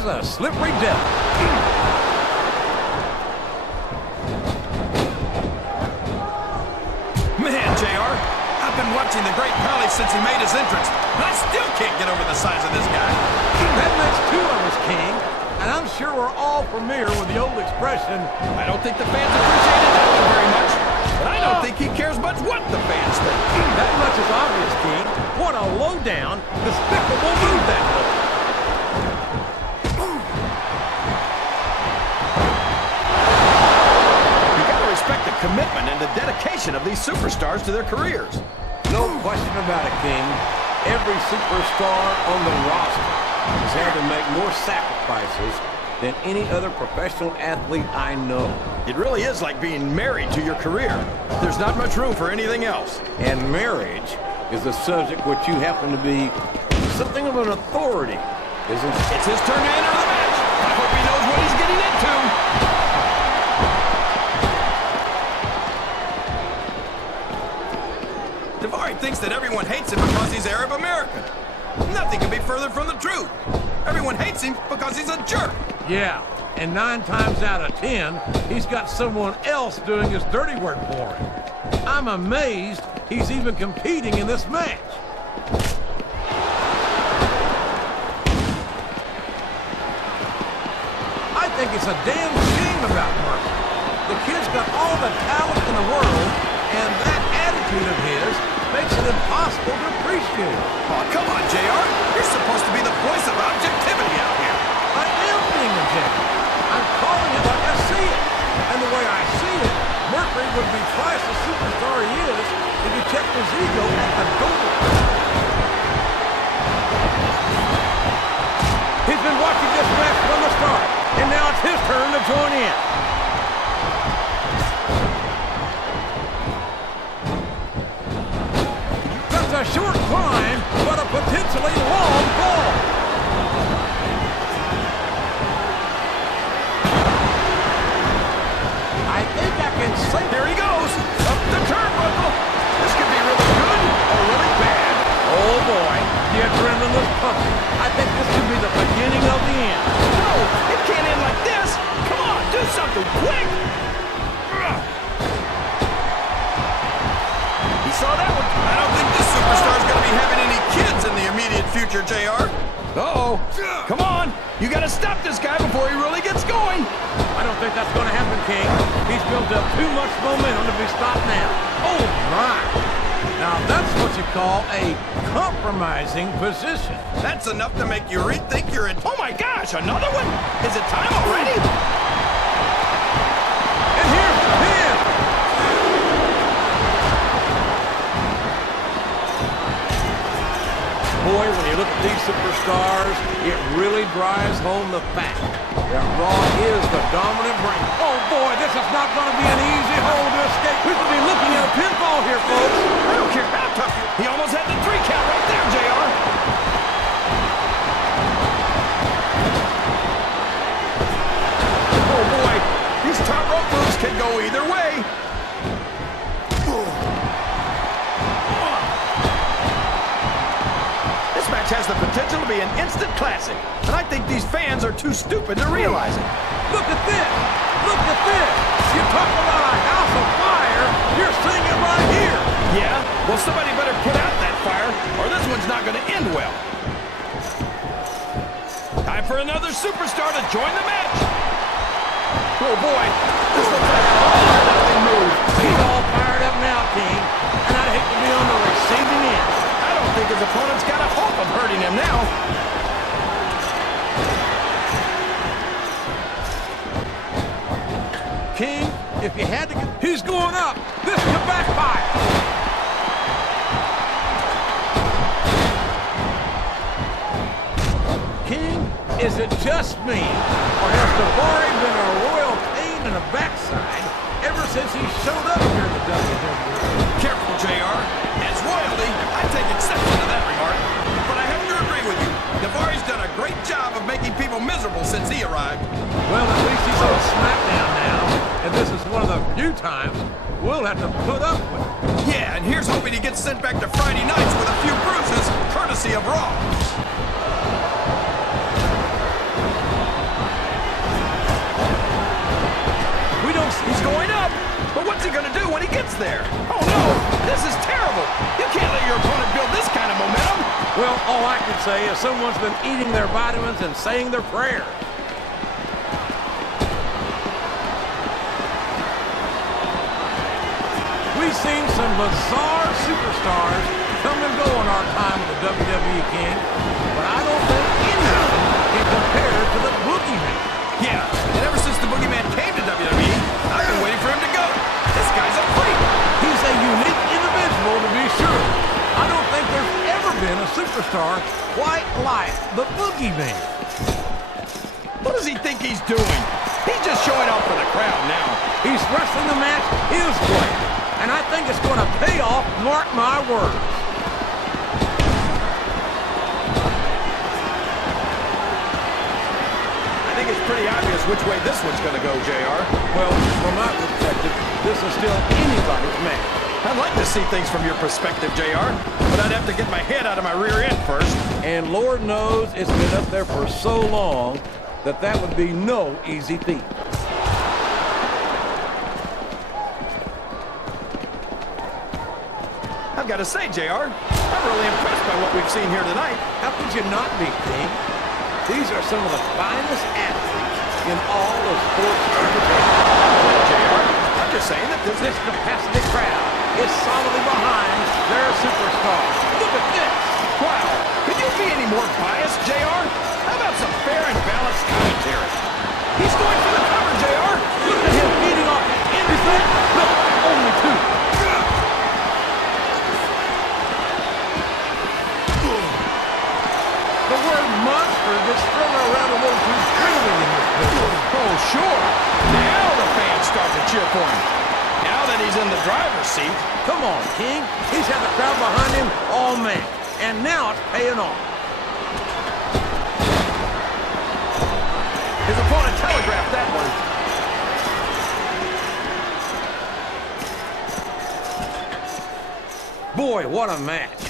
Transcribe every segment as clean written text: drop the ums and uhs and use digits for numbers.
He's a slippery devil. Man, JR, I've been watching the Great Rally since he made his entrance, and I still can't get over the size of this guy. That makes two of us, King. And I'm sure we're all familiar with the old expression, I don't think the fans appreciated that one very much, but I don't think he cares much what the fans think. that much is obvious, King. What a low-down, despicable move that was. You gotta respect the commitment and the dedication of these superstars to their careers. No question about it, King. Every superstar on the roster has had to make more sacrifices than any other professional athlete I know. It really is like being married to your career. There's not much room for anything else. And marriage is a subject which you happen to be something of an authority, isn't it? It's his turn to enter the match. I hope he knows what he's getting into. Daivari thinks that everyone hates him because he's Arab American. Nothing could be further from the truth. Everyone hates him because he's a jerk. Yeah, and 9 times out of 10, he's got someone else doing his dirty work for him. I'm amazed he's even competing in this match. I think it's a damn shame about Murphy. The kid's got all the talent in the world, and that attitude of his makes it impossible to appreciate it. Oh, come on, JR. You're supposed to be the voice of objectivity out here. I am being objective. I'm calling it like I see it. And the way I see it, Mercury would be twice the superstar he is if he kept his ego at the door. He's been watching this match from the start, and now it's his turn to join in. That's a short climb, but a potentially long fall. I think I can say... Here he goes. Up the turnbuckle. This could be really good or really bad. Oh boy, the adrenaline is pumping. I think this could be the beginning of the end. No, it can't end like this. Come on, do something quick. He saw that one. I don't think this superstar's going to be having any kids in the immediate future, JR. Uh-oh. Come on. You got to stop this guy before he really gets going. I don't think that's going to happen, King. He's built up too much momentum to be stopped now. Oh, my. Now, that's what you call a compromising position. That's enough to make you rethink your... Oh, my gosh, another one? Is it time already? And here's the pin. Boy, when you look at these superstars, it really drives home the fact that Raw is the dominant brand. Oh, boy, this is not going to be an easy hole to escape. We could be looking at a pinfall here, folks. I don't care how tough you... He almost had the 3 count right there, JR. Oh, boy. These top rope moves can go either way. This match has the potential to be an instant classic, and I think these fans are too stupid to realize it. Look at this. Look at this. You talk about a house of fire. You're seeing it right here. Yeah? Well, somebody better put out that fire, or this one's not going to end well. Time for another superstar to join the match. Oh, boy. This looks like an all-or-nothing move. He's all fired up now, King, and I'd hate to be on the receiving end. I don't think his opponent's got a hope of hurting him now. King, if you had to get... He's going up. This could backfire. King, is it just me, or has Daivari been a royal pain in the backside ever since he showed up here in the WWE? Careful, JR. As royalty, I take exception to that remark. But I have to agree with you. Daivari's done a great job of making people miserable since he arrived. Well, at least he's on SmackDown now, and this is one of the few times we'll have to put up with it. Yeah, and here's hoping he gets sent back to Friday nights with a few bruises, courtesy of Raw. gets there. Oh, no! This is terrible! You can't let your opponent build this kind of momentum! Well, all I can say is someone's been eating their vitamins and saying their prayers. We've seen some bizarre superstars come and go in our time with the WWE, King, but I don't think any of them can compare to the Boogeyman. Yeah, and ever since the Boogeyman came to WWE, I've been waiting for him to go. This guy's a freak. He's a unique individual, to be sure. I don't think there's ever been a superstar quite like the Boogeyman. What does he think he's doing? He's just showing off for the crowd now. He's wrestling the match his way, and I think it's going to pay off, mark my words. I think it's pretty obvious which way this one's going to go, JR. Well, from my perspective, this is still anybody's match. I'd like to see things from your perspective, JR, but I'd have to get my head out of my rear end first. And Lord knows it's been up there for so long that that would be no easy feat. I've got to say, JR, I'm really impressed by what we've seen here tonight. How could you not be, King? These are some of the finest athletes in all of sports entertainment. JR, I'm just saying that This capacity crowd is solidly behind their superstar. Look at this. Wow, could you be any more biased, JR? How about some fair and balanced commentary? He's going for the cover, JR. Look at him beating off the innocent. No, only two. The word monster gets thrown around a little too freely in this business. Oh, sure. Now the fans start to cheer for him. Now that he's in the driver's seat. Come on, King. He's had the crowd behind him all match, and now it's paying off. His opponent telegraphed that one. Boy, what a match.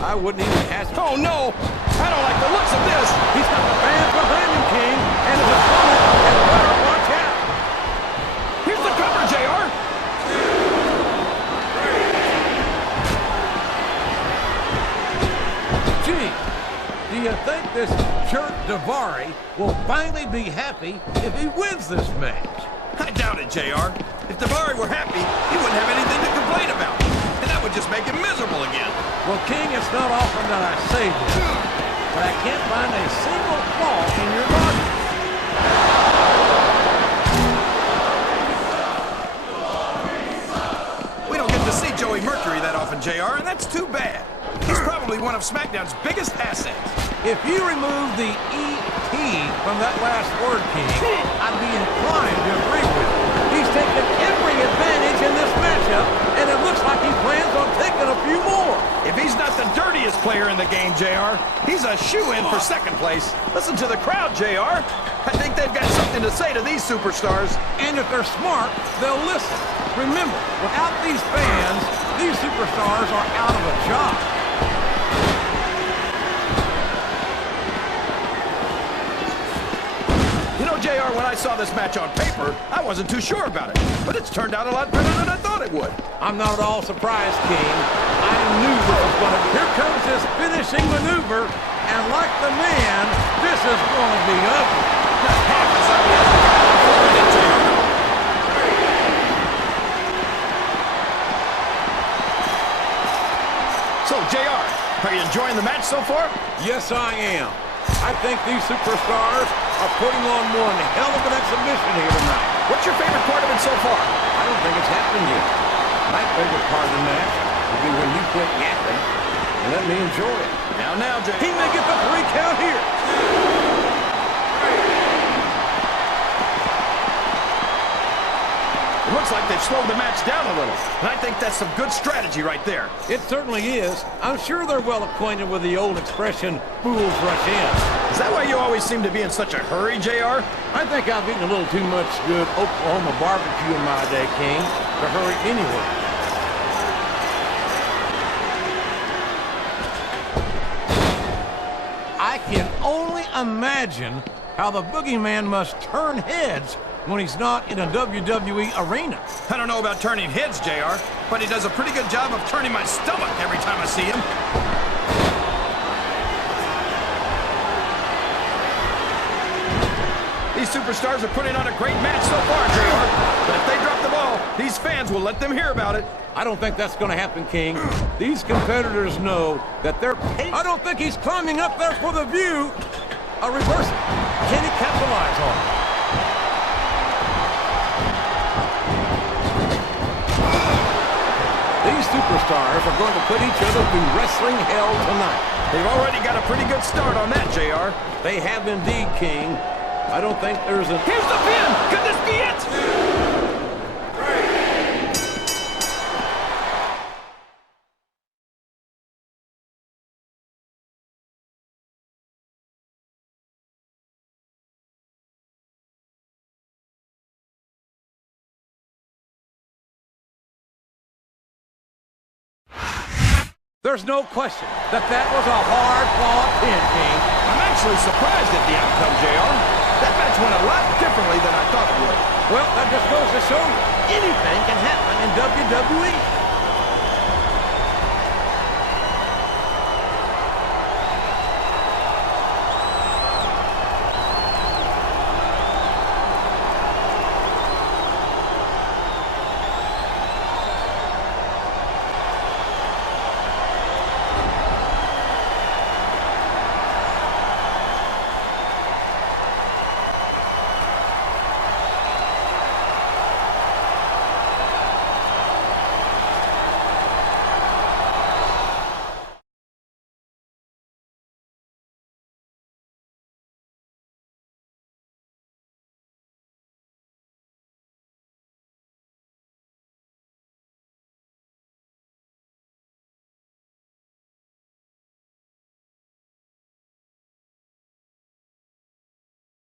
I wouldn't even ask. Oh, no. I don't like the looks of this. He's got the fans behind him, King, and his opponent has better watch out. Here's the cover, JR. Gee, do you think this jerk Davari will finally be happy if he wins this match? I doubt it, JR. If Davari were happy, he wouldn't have anything to complain about. And that would just make him miserable again. Well, King, it's not often that I say this, but I can't find a single flaw in your logic. We don't get to see Joey Mercury that often, JR, and that's too bad. He's probably one of SmackDown's biggest assets. If you remove the E.T. from that last word, King, I'd be inclined to agree with you. He's taken every advantage in this matchup, and it looks like he plans on taking a few more. If he's not the dirtiest player in the game, JR, he's a shoo-in for second place. Listen to the crowd, JR. I think they've got something to say to these superstars. And if they're smart, they'll listen. Remember, without these fans, these superstars are out of a job. You know, JR, when I saw this match on paper, I wasn't too sure about it. But it's turned out a lot better than I thought it would. I'm not at all surprised, King. I knew this was going to... Here comes his finishing maneuver, and like the man, this is going to be ugly. Not half as ugly as the guy before it, JR. So, JR, are you enjoying the match so far? Yes, I am. I think these superstars are putting on one hell of an exhibition here tonight. What's your favorite part of it so far? I don't think it's happened yet. My favorite part of the match will be when you quit yapping and let me enjoy it. Now, JR. He may get the 3 count here. It looks like they've slowed the match down a little. And I think that's some good strategy right there. It certainly is. I'm sure they're well acquainted with the old expression, fools rush in. Is that why you always seem to be in such a hurry, JR? I think I've eaten a little too much good Oklahoma barbecue in my day, King, to hurry anywhere. I can only imagine how the Boogeyman must turn heads when he's not in a WWE arena. I don't know about turning heads, JR, but he does a pretty good job of turning my stomach every time I see him. These superstars are putting on a great match so far, JR. But if they drop the ball, these fans will let them hear about it. I don't think that's going to happen, King. These competitors know that they're paid. I don't think he's climbing up there for the view. A reversal. Can he capitalize on it? These superstars are going to put each other through wrestling hell tonight. They've already got a pretty good start on that, JR. They have indeed, King. I don't think there's a... Here's the pin! Could this be it? There's no question that was a hard-fought pin, King. I'm actually surprised at the outcome, JR. That match went a lot differently than I thought it would. Well, that just goes to show you anything can happen in WWE.